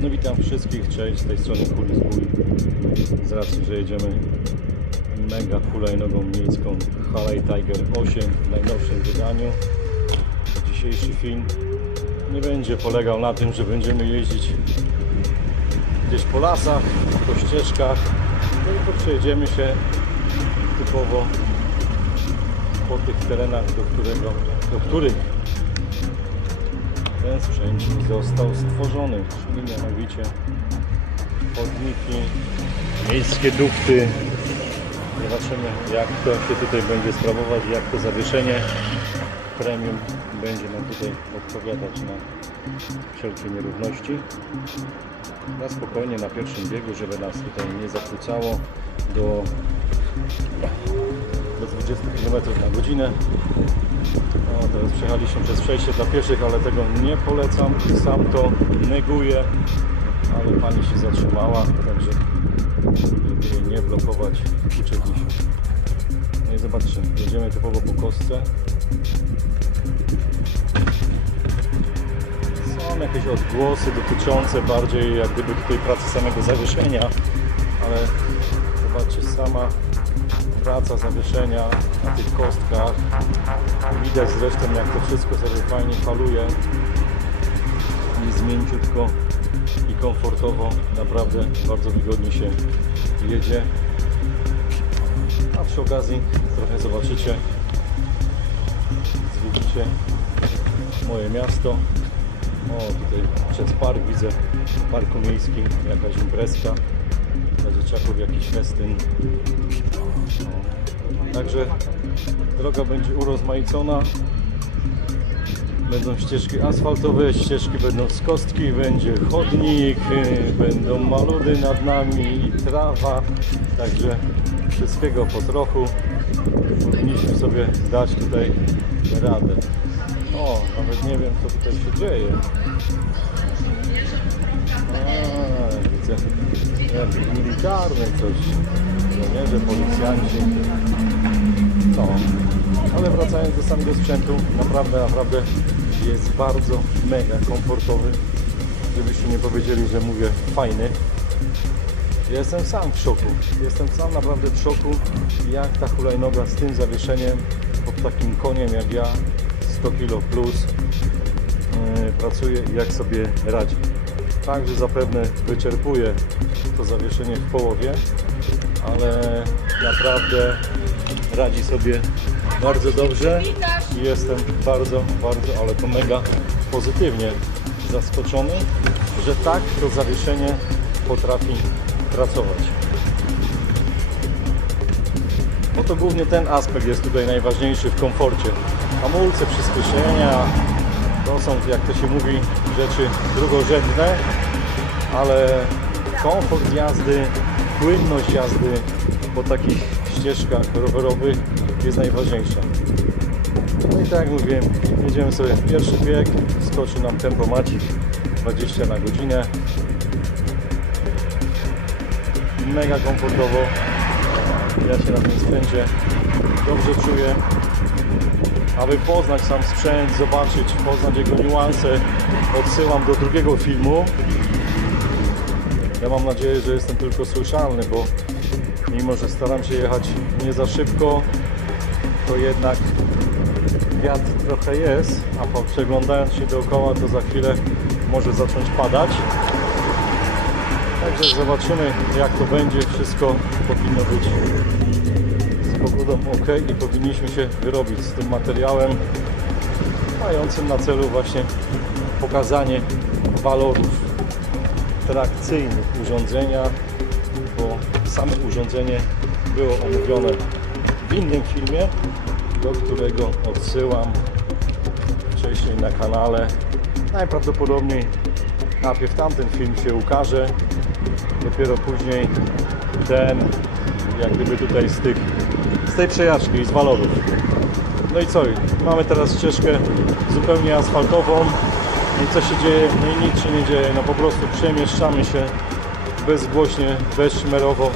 No witam wszystkich, cześć, z tej strony Kulis Bój. Z racji, że jedziemy mega hulajnogą miejską Harley Tiger 8 w najnowszym wydaniu. Dzisiejszy film nie będzie polegał na tym, że będziemy jeździć gdzieś po lasach, po ścieżkach, tylko przejedziemy się typowo po tych terenach, do, którego, do których ten sprzęcik został stworzony, czyli mianowicie chodniki, miejskie dukty. Zobaczymy jak to się tutaj będzie sprawować, jak to zawieszenie premium będzie nam tutaj odpowiadać na wszelkie nierówności. Na spokojnie, na pierwszym biegu, żeby nas tutaj nie zakłócało do, do 20 km na godzinę. No, teraz przejechaliśmy przez przejście dla pieszych, ale tego nie polecam. Sam to neguję, ale pani się zatrzymała, także żeby jej nie blokować, uciekli się. No i zobaczcie, jedziemy typowo po kostce. Są jakieś odgłosy dotyczące bardziej jak gdyby tutaj pracy samego zawieszenia, ale zobaczcie, sama praca zawieszenia na tych kostkach. Widać zresztą jak to wszystko sobie fajnie faluje. Jest mięciutko i komfortowo. Naprawdę bardzo wygodnie się jedzie. A przy okazji trochę zobaczycie, zwiedzicie moje miasto. O, tutaj przez park widzę, w parku miejskim jakaś imprezka festyn. O. Także droga będzie urozmaicona. Będą ścieżki asfaltowe, ścieżki będą z kostki, będzie chodnik, y, będą maludy nad nami i trawa. Także wszystkiego po trochu. Powinniśmy sobie dać tutaj radę. O, nawet nie wiem co tutaj się dzieje. A, widzę jakiś militarny coś. Żołnierze, policjanci. No, ale wracając do samego sprzętu, naprawdę, naprawdę jest bardzo mega komfortowy. Żebyście nie powiedzieli, że mówię fajny. Jestem sam w szoku. Jestem sam naprawdę w szoku, jak ta hulajnoga z tym zawieszeniem pod takim koniem jak ja, 100 kg plus, yy, pracuje i jak sobie radzi. Także zapewne wyczerpuje to zawieszenie w połowie, ale naprawdę radzi sobie bardzo dobrze i jestem bardzo, bardzo, ale to mega pozytywnie zaskoczony, że tak to zawieszenie potrafi pracować. Bo to głównie ten aspekt jest tutaj najważniejszy w komforcie. Hamulce, przyspieszenia to są, jak to się mówi, rzeczy drugorzędne, ale komfort jazdy, płynność jazdy po takich ścieżkach rowerowych jest najważniejsza. No i tak jak mówiłem, jedziemy sobie pierwszy bieg, skoczy nam tempomacik 20 na godzinę. Mega komfortowo. Ja się na tym spędzie dobrze czuję. Aby poznać sam sprzęt, zobaczyć, poznać jego niuanse, odsyłam do drugiego filmu. Ja mam nadzieję, że jestem tylko słyszalny, bo mimo, że staram się jechać nie za szybko, to jednak wiatr trochę jest, a przeglądając się dookoła, to za chwilę może zacząć padać. Także zobaczymy, jak to będzie. Wszystko powinno być pogodą ok i powinniśmy się wyrobić z tym materiałem mającym na celu właśnie pokazanie walorów trakcyjnych urządzenia, bo same urządzenie było omówione w innym filmie, do którego odsyłam wcześniej na kanale. Najprawdopodobniej najpierw tamten film się ukaże, dopiero później ten, jak gdyby tutaj z, tych, z tej przejażdżki z walorów. No i co? Mamy teraz ścieżkę zupełnie asfaltową. I co się dzieje? No i nic się nie dzieje. No po prostu przemieszczamy się bezgłośnie, bezszmerowo.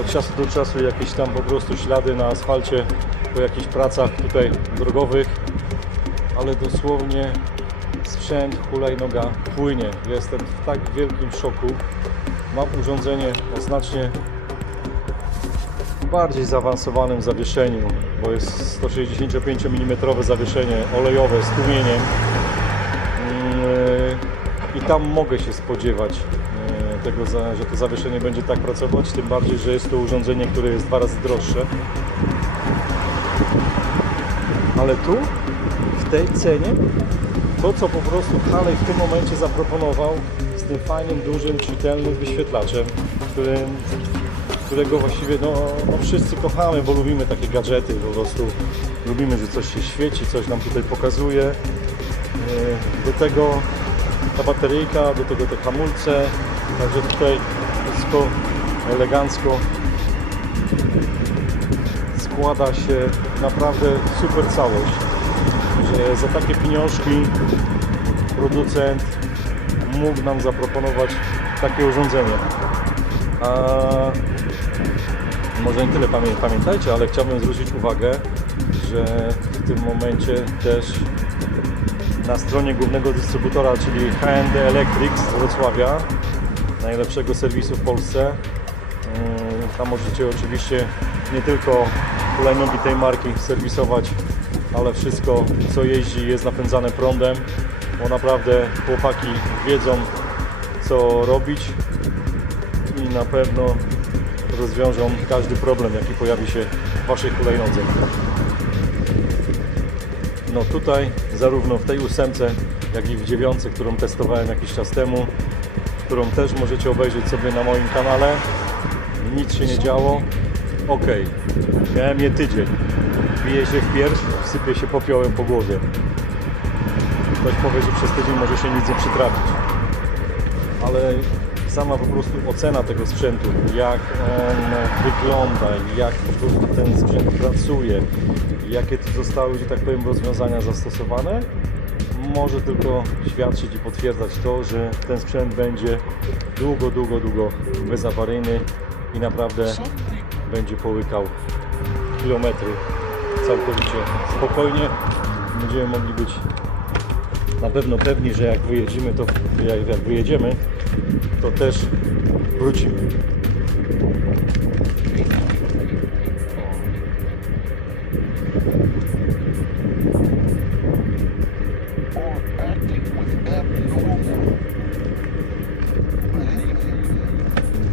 Od czasu do czasu jakieś tam po prostu ślady na asfalcie po jakichś pracach tutaj drogowych. Ale dosłownie sprzęt hulajnoga płynie. Jestem w tak wielkim szoku. Mam urządzenie o znacznie bardziej zaawansowanym zawieszeniu, bo jest 165 mm zawieszenie olejowe z tłumieniem. Mm, I tam mogę się spodziewać e, tego, że to zawieszenie będzie tak pracować, tym bardziej, że jest to urządzenie, które jest dwa razy droższe. Ale tu, w tej cenie, to co po prostu Halej w tym momencie zaproponował z tym fajnym, dużym, czytelnym wyświetlaczem, którym, którego właściwie no, no wszyscy kochamy, bo lubimy takie gadżety, po prostu lubimy, że coś się świeci, coś nam tutaj pokazuje. Yy, Do tego ta bateryjka, do tego te hamulce, także tutaj wszystko elegancko składa się naprawdę super całość, że za takie pieniążki producent mógł nam zaproponować takie urządzenie. A może nie tyle pamię- pamiętajcie, ale chciałbym zwrócić uwagę, że w tym momencie też na stronie głównego dystrybutora, czyli H&D Electric z Wrocławia, najlepszego serwisu w Polsce. Yy, Tam możecie oczywiście nie tylko hulajnogi tej marki serwisować, ale wszystko co jeździ jest napędzane prądem, bo naprawdę chłopaki wiedzą co robić i na pewno rozwiążą każdy problem jaki pojawi się w Waszej hulajnodze. No tutaj zarówno w tej ósemce, jak i w dziewiątce, którą testowałem jakiś czas temu, którą też możecie obejrzeć sobie na moim kanale. Nic się nie działo. Ok, miałem je tydzień. Bije się w pierś, wsypie się popiołem po głowie. Ktoś powie, że przez tydzień może się nic nie przytrafić. Ale sama po prostu ocena tego sprzętu, jak on wygląda, jak po prostu ten sprzęt pracuje, jakie tu zostały, że tak powiem, rozwiązania zastosowane, może tylko świadczyć i potwierdzać to, że ten sprzęt będzie długo, długo, długo bezawaryjny i naprawdę będzie połykał kilometry całkowicie spokojnie. Będziemy mogli być na pewno pewni, że jak wyjedziemy, to jak, jak wyjedziemy, to też wrócimy.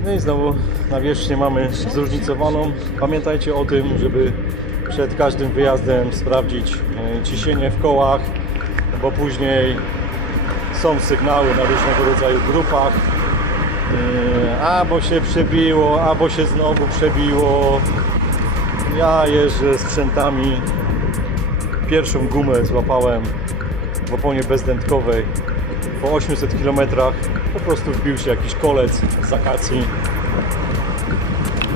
No i znowu nawierzchnię mamy zróżnicowaną. Pamiętajcie o tym, żeby przed każdym wyjazdem sprawdzić e, ciśnienie w kołach, bo później są sygnały na różnego rodzaju grupach. E, Albo się przebiło, albo się znowu przebiło. Ja jeżdżę sprzętami. Pierwszą gumę złapałem w oponie bezdętkowej po 800 km po prostu wbił się jakiś kolec z akacji.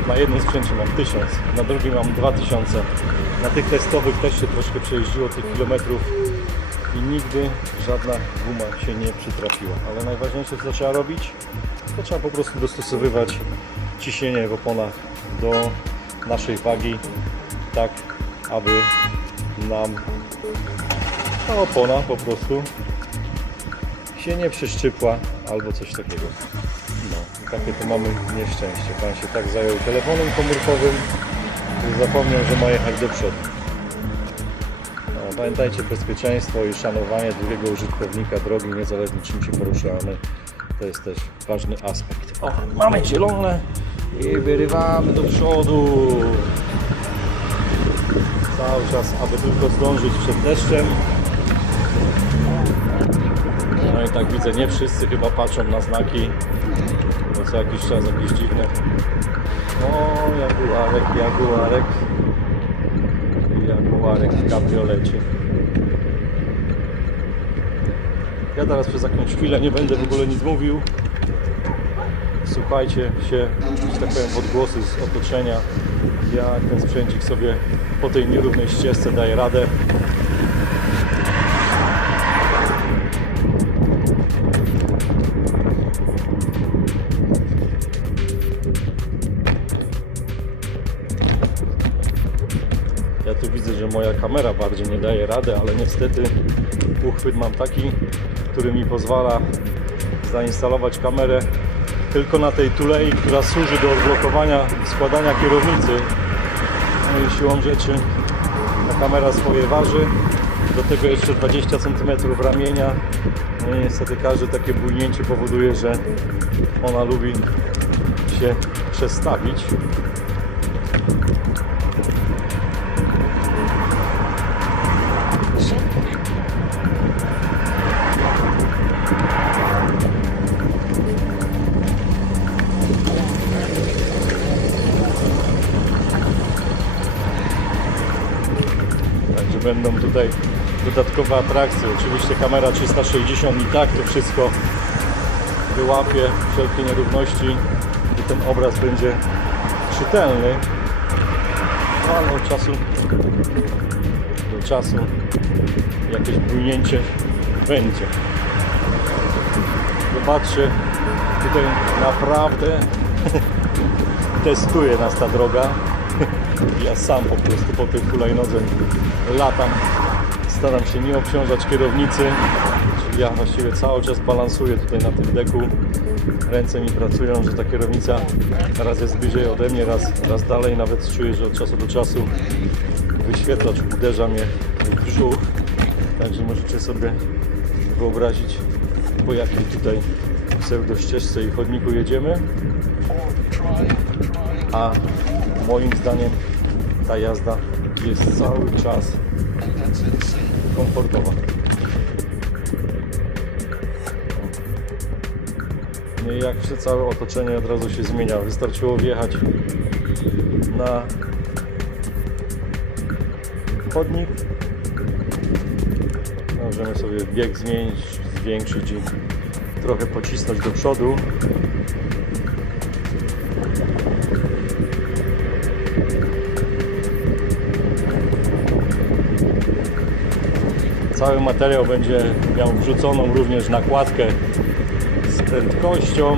Na jednym sprzęcie mam 1000, na drugim mam 2000. Na tych testowych też się troszkę przejeździło tych kilometrów i nigdy żadna guma się nie przytrafiła. Ale najważniejsze co trzeba robić, to trzeba po prostu dostosowywać ciśnienie w oponach do naszej wagi, tak aby nam ta opona po prostu się nie przeszczypła albo coś takiego. No, takie to mamy nieszczęście. Pan się tak zajął telefonem komórkowym, że zapomniał, że ma jechać do przodu. Pamiętajcie, bezpieczeństwo i szanowanie drugiego użytkownika drogi, niezależnie czym się poruszamy, to jest też ważny aspekt. O, mamy zielone i wyrywamy do przodu. Cały czas, aby tylko zdążyć przed deszczem. No i tak widzę, nie wszyscy chyba patrzą na znaki. Bo co jakiś czas jakieś dziwne. O, jaguarek, jaguarek. Jaguarek w kabriolecie. Ja teraz przez jakąś chwilę nie będę w ogóle nic mówił. Słuchajcie się, że tak powiem, odgłosy z otoczenia. Jak ten sprzęcik sobie po tej nierównej ścieżce daje radę. Tu widzę, że moja kamera bardziej nie daje rady, ale niestety uchwyt mam taki, który mi pozwala zainstalować kamerę tylko na tej tulei, która służy do odblokowania składania kierownicy. No i siłą rzeczy ta kamera swoje waży. Do tego jeszcze 20 cm ramienia. No i niestety każde takie bujnięcie powoduje, że ona lubi się przestawić. Będą tutaj dodatkowe atrakcje. Oczywiście kamera 360 i tak to wszystko wyłapie wszelkie nierówności i ten obraz będzie czytelny. No ale od czasu do czasu jakieś bujnięcie będzie. Zobaczcie, tutaj naprawdę testuje nas ta droga. Ja sam po prostu po tej hulajnodze latam. Staram się nie obciążać kierownicy, czyli ja właściwie cały czas balansuję tutaj na tym deku. Ręce mi pracują, że ta kierownica raz jest bliżej ode mnie, raz, raz dalej. Nawet czuję, że od czasu do czasu wyświetlacz uderza mnie w brzuch. Także możecie sobie wyobrazić, po jakiej tutaj pseudościeżce i chodniku jedziemy. A moim zdaniem ta jazda jest cały czas komfortowa. No i jak się całe otoczenie od razu się zmienia. Wystarczyło wjechać na chodnik. Możemy sobie bieg zmienić, zwiększyć i trochę pocisnąć do przodu. Cały materiał będzie miał wrzuconą również nakładkę z prędkością.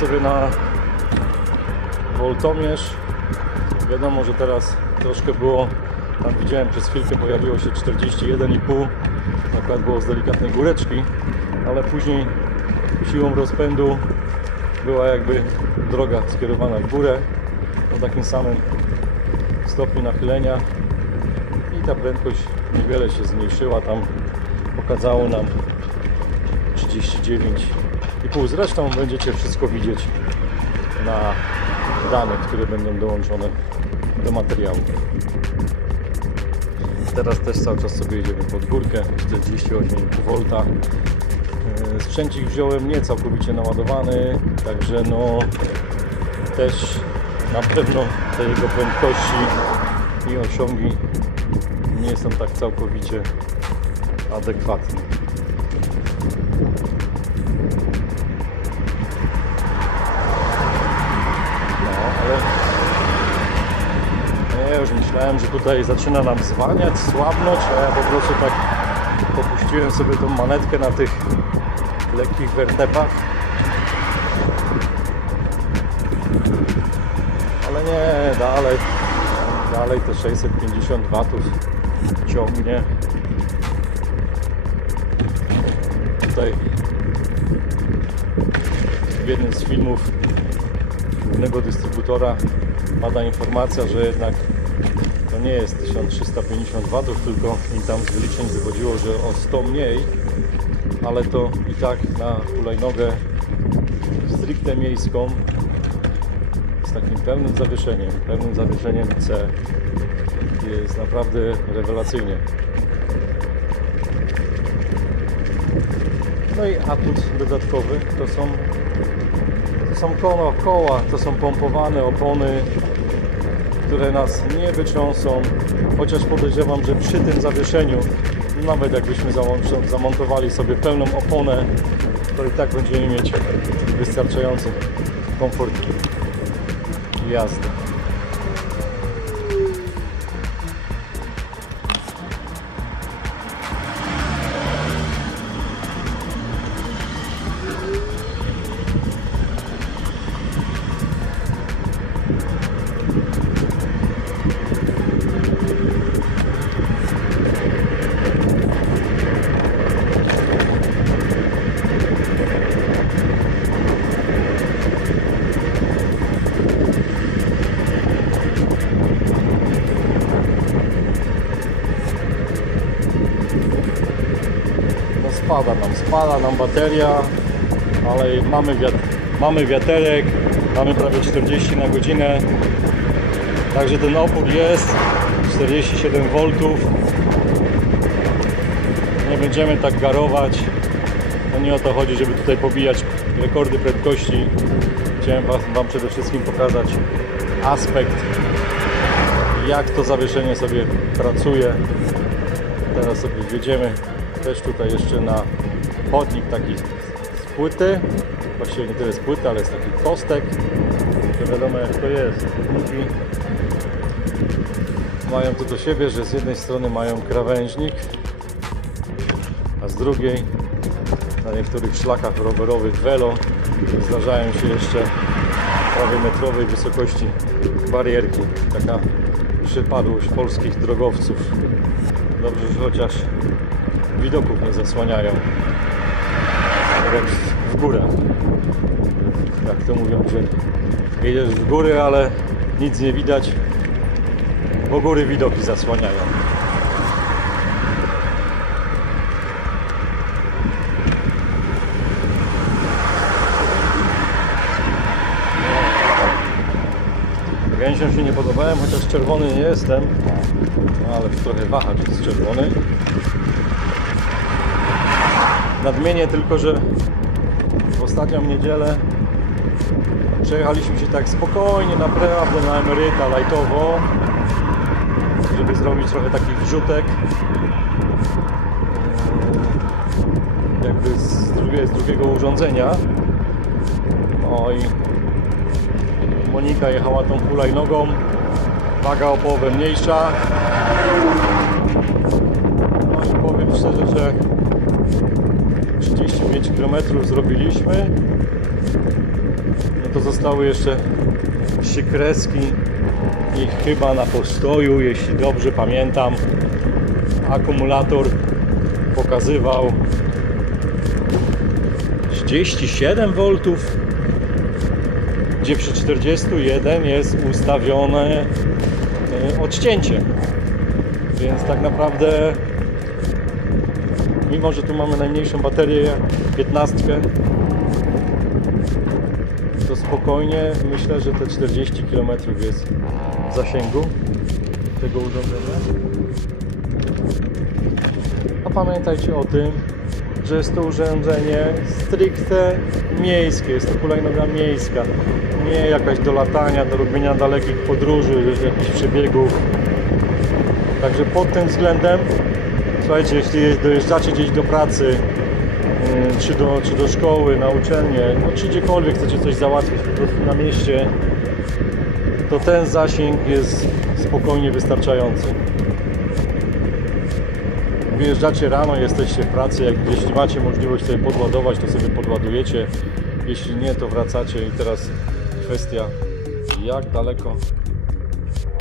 Sobie na woltomierz, wiadomo, że teraz troszkę było, tam widziałem przez chwilkę pojawiło się 41,5, nakład było z delikatnej góreczki, ale później siłą rozpędu była jakby droga skierowana w górę o takim samym stopniu nachylenia. I ta prędkość niewiele się zmniejszyła, tam pokazało nam 39,5. Zresztą będziecie wszystko widzieć na danych, które będą dołączone do materiału. Teraz też cały czas sobie jedziemy pod górkę 48,5 V. E, Sprzęcik wziąłem nie całkowicie naładowany, także no też na pewno te jego prędkości i osiągi nie są tak całkowicie adekwatne. Myślałem, że tutaj zaczyna nam zwalniać, słabnąć, a ja po prostu tak popuściłem sobie tą manetkę na tych lekkich wertepach. Ale nie, dalej, dalej te 650 watów ciągnie. Tutaj w jednym z filmów głównego dystrybutora pada informacja, że jednak nie jest 1350 watów, tylko mi tam z wyliczeń wychodziło, że o 100 mniej, ale to i tak na hulajnogę stricte miejską z takim pełnym zawieszeniem, pełnym zawieszeniem C Jest naprawdę rewelacyjnie. No i atut dodatkowy. To są, to są koła, koła, to są pompowane opony, które nas nie wytrząsą, chociaż podejrzewam, że przy tym zawieszeniu, nawet jakbyśmy zamontowali sobie pełną oponę, to i tak będziemy mieć wystarczający komfort jazdy. Spada nam, spada nam bateria, ale mamy, wiat mamy wiaterek, mamy prawie 40 na godzinę, także ten opór jest, 47 V. Nie będziemy tak garować, no nie o to chodzi, żeby tutaj pobijać rekordy prędkości. Chciałem Wam przede wszystkim pokazać aspekt, jak to zawieszenie sobie pracuje. Teraz sobie wjedziemy też tutaj jeszcze na chodnik taki z płyty. Właściwie nie tyle z płyty, ale jest taki kostek. To wiadomo jak to jest. Chodniki mają to do siebie, że z jednej strony mają krawężnik, a z drugiej na niektórych szlakach rowerowych velo zdarzają się jeszcze prawie metrowej wysokości barierki. Taka przypadłość polskich drogowców. Dobrze, że chociaż widoków nie zasłaniają. Tak w górę. Jak to mówią, że jedziesz w góry, ale nic nie widać, bo góry widoki zasłaniają. Gęsią się nie podobałem, chociaż czerwony nie jestem, ale trochę wahacz jest czerwony. Nadmienię tylko, że w ostatnią niedzielę przejechaliśmy się tak spokojnie, naprawdę na emeryta, lajtowo, żeby zrobić trochę takich wrzutek. Eee, Jakby z, z drugiego urządzenia. No i Monika jechała tą hulajnogą, waga o połowę mniejsza. No i powiem szczerze, że 35 km zrobiliśmy. No to zostały jeszcze trzy kreski i chyba na postoju, jeśli dobrze pamiętam, akumulator pokazywał 37 V gdzie przy 41 jest ustawione y, odcięcie. Więc tak naprawdę, mimo że tu mamy najmniejszą baterię, 15, to spokojnie myślę, że te 40 km jest w zasięgu tego urządzenia. A pamiętajcie o tym, że jest to urządzenie stricte miejskie, jest to hulajnoga miejska, nie jakaś do latania, do robienia dalekich podróży, jakichś przebiegów. Także pod tym względem, słuchajcie, jeśli dojeżdżacie gdzieś do pracy, czy do, czy do szkoły, na uczelnię, no, czy gdziekolwiek chcecie coś załatwić po prostu na mieście, to ten zasięg jest spokojnie wystarczający wyjeżdżacie rano, jesteście w pracy, jak, jeśli macie możliwość sobie podładować, to sobie podładujecie. Jeśli nie, to wracacie i teraz kwestia jak daleko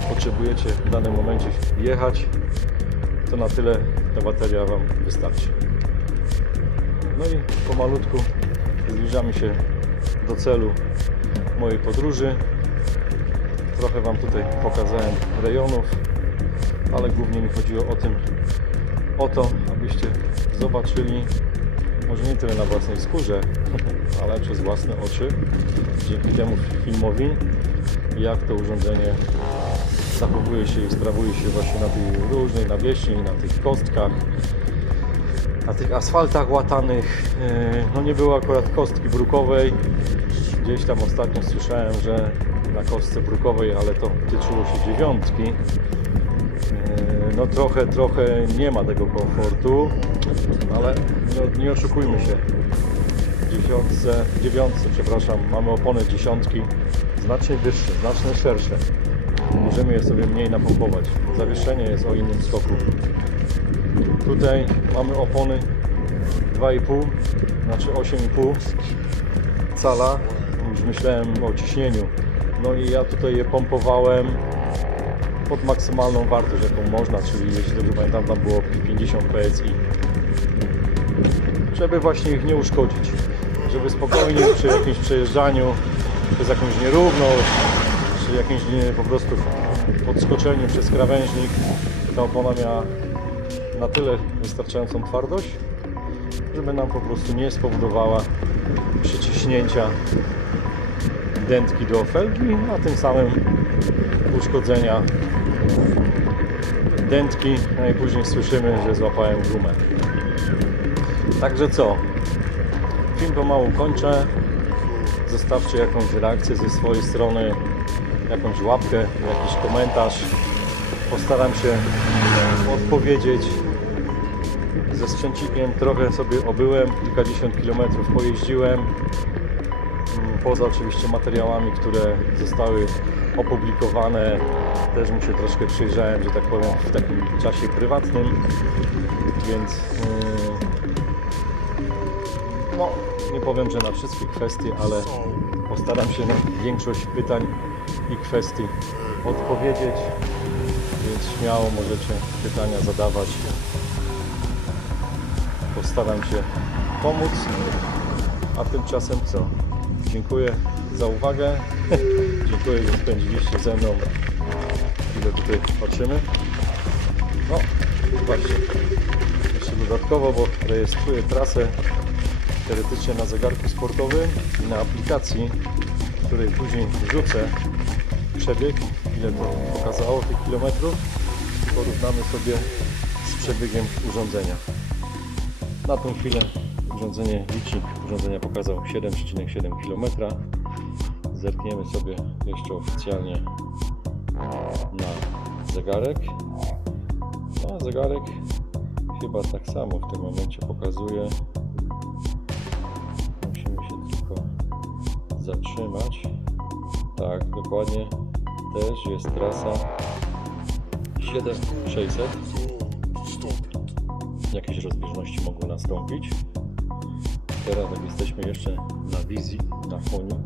potrzebujecie w danym momencie jechać, to na tyle ta bateria Wam wystarczy. No i pomalutku zbliżamy się do celu mojej podróży. Trochę Wam tutaj pokazałem rejonów, ale głównie mi chodziło o tym, o to, abyście zobaczyli, może nie tyle na własnej skórze, ale przez własne oczy, dzięki temu filmowi, jak to urządzenie zachowuje się i sprawuje się właśnie na tej różnej nawierzchni, na tych kostkach, na tych asfaltach łatanych. Yy, No nie było akurat kostki brukowej. Gdzieś tam ostatnio słyszałem, że na kostce brukowej, ale to tyczyło się dziewiątki. Yy, No trochę, trochę nie ma tego komfortu, ale nie, nie oszukujmy się. Dziesiątce, dziewiątce, przepraszam, mamy opony dziesiątki znacznie wyższe, znacznie szersze. Możemy je sobie mniej napompować. Zawieszenie jest o innym skoku. Tutaj mamy opony 2,5, znaczy 8,5 cala. Już myślałem o ciśnieniu. No i ja tutaj je pompowałem pod maksymalną wartość, jaką można, czyli jeśli dobrze pamiętam, tam było 50 PSI. Żeby właśnie ich nie uszkodzić. Żeby spokojnie przy jakimś przejeżdżaniu przez jakąś nierówność, czy jakimś nie, po prostu podskoczeniu przez krawężnik, ta opona miała na tyle wystarczającą twardość, żeby nam po prostu nie spowodowała przyciśnięcia dętki do felgi, a tym samym uszkodzenia dętki. No i później słyszymy, że złapałem gumę. Także co? Film pomału kończę. Zostawcie jakąś reakcję ze swojej strony, jakąś łapkę, jakiś komentarz. Postaram się odpowiedzieć. Sprzęcikiem trochę sobie obyłem, kilkadziesiąt kilometrów pojeździłem. Mm, Poza oczywiście materiałami, które zostały opublikowane, też mu się troszkę przyjrzałem, że tak powiem, w takim czasie prywatnym, więc yy, no, nie powiem, że na wszystkie kwestie, ale postaram się na większość pytań i kwestii odpowiedzieć, więc śmiało możecie pytania zadawać. Postaram się pomóc. A tymczasem co? Dziękuję za uwagę. Dziękuję, że spędziliście ze mną chwilę tutaj patrzymy. No, właśnie. Jeszcze dodatkowo, bo rejestruję trasę teoretycznie na zegarku sportowym i na aplikacji, w której później wrzucę przebieg, ile to pokazało tych kilometrów. Porównamy sobie z przebiegiem urządzenia. Na tą chwilę urządzenie, licznik urządzenia pokazał 7,7 km. Zerkniemy sobie jeszcze oficjalnie na zegarek. No, zegarek chyba tak samo w tym momencie pokazuje. Musimy się tylko zatrzymać. Tak, dokładnie też jest trasa 7600 jakieś rozbieżności mogły nastąpić. Teraz jak jesteśmy jeszcze na wizji, na foniu,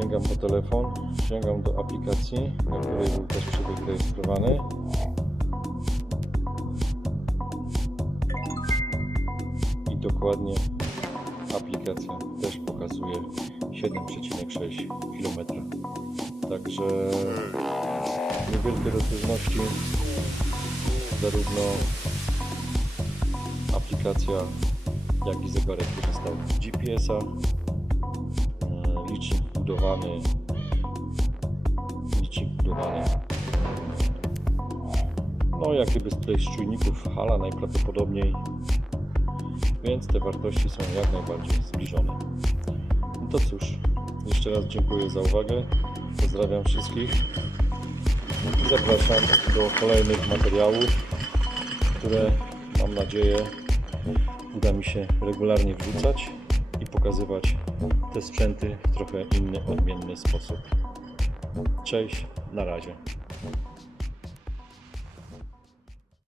sięgam po telefon, sięgam do aplikacji, na której był też przebieg rejestrowany. I dokładnie aplikacja też pokazuje 7,6 km. Także niewielkie rozbieżności zarówno aplikacja, jak i zegarek korzystał z GPS-a. E, Licznik budowany. Licznik budowany. No, jakby tutaj z czujników hala najprawdopodobniej. Więc te wartości są jak najbardziej zbliżone. No to cóż, jeszcze raz dziękuję za uwagę. Pozdrawiam wszystkich. I zapraszam do kolejnych materiałów, które mam nadzieję uda mi się regularnie wrzucać i pokazywać te sprzęty w trochę inny, odmienny sposób. Cześć, na razie.